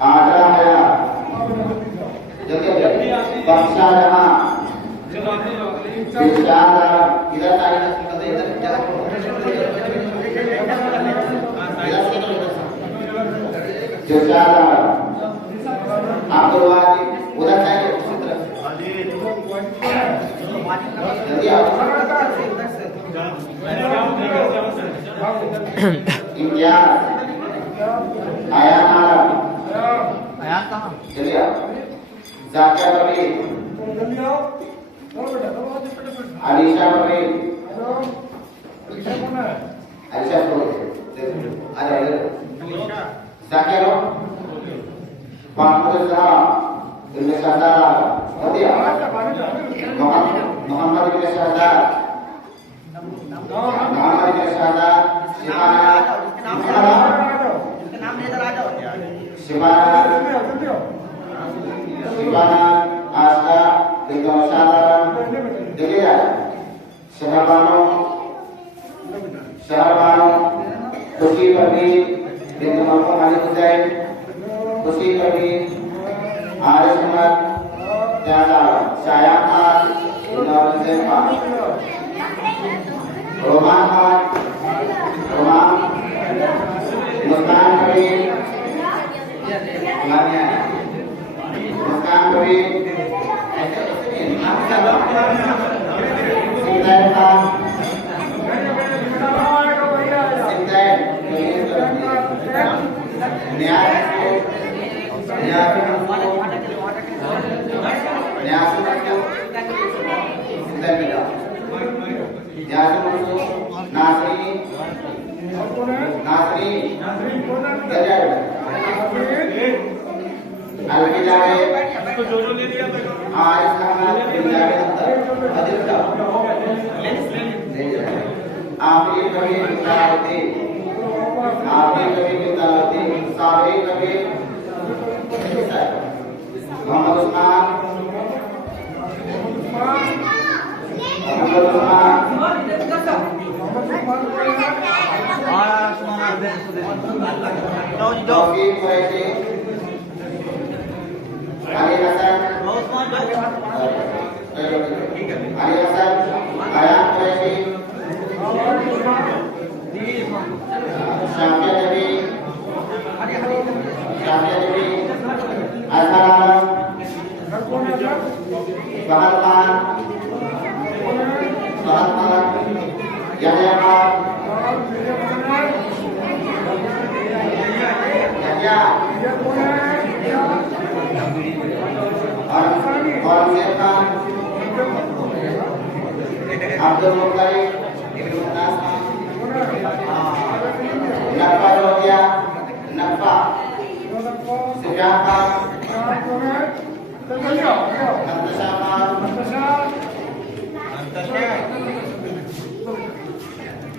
आगरा है जगह बख्शा रहा बेचारा इधर आइए बेचारा आतंकवादी उधर जाइए उसी तरफ जल्दी आओ इम्तियाज आया नारा आया कहाँ चलिए आओ जाकिया कबीर अलीशा कबीर अलीशा कबीर आ जाइए जाकिया लो मोहम्मद साहब इब्न शहदाद बढ़िया मोहम्मद इब्न शहदाद शिबाना शिबाना आस्था बिंदुसार देखिए शहरबानो खुशी कबीर बिंदु मरहूम अली हुसैन खुशी कबीर आरिफ अहमद ज्यादा शाया खान हुसैन खान रोमान खान रोमान मुस्कान कबीर मुस्कान कबीर सिमरन खान मोहम्मद उस्मान तौफीक कुरैशी अली हसन आयान कुरैशी शाफिया नबी अजहर आलम फहद खान यहया खान औरंगजेब खान अब्दुल मुत्तलिब इब्न मुन्नास खान नफ़ा रोदिया नफ़ा सुफियान खान अंतशा खान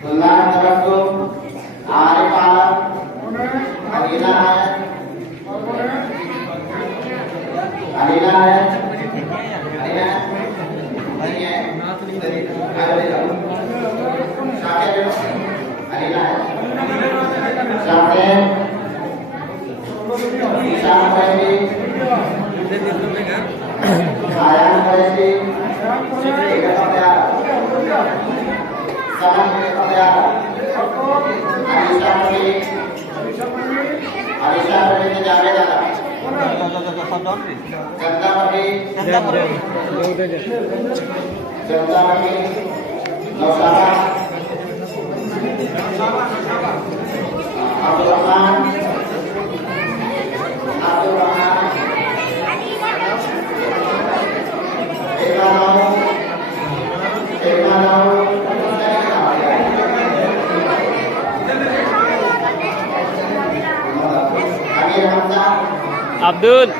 गुलनार तबस्सुम आरिफ आलम अलीला है Abdul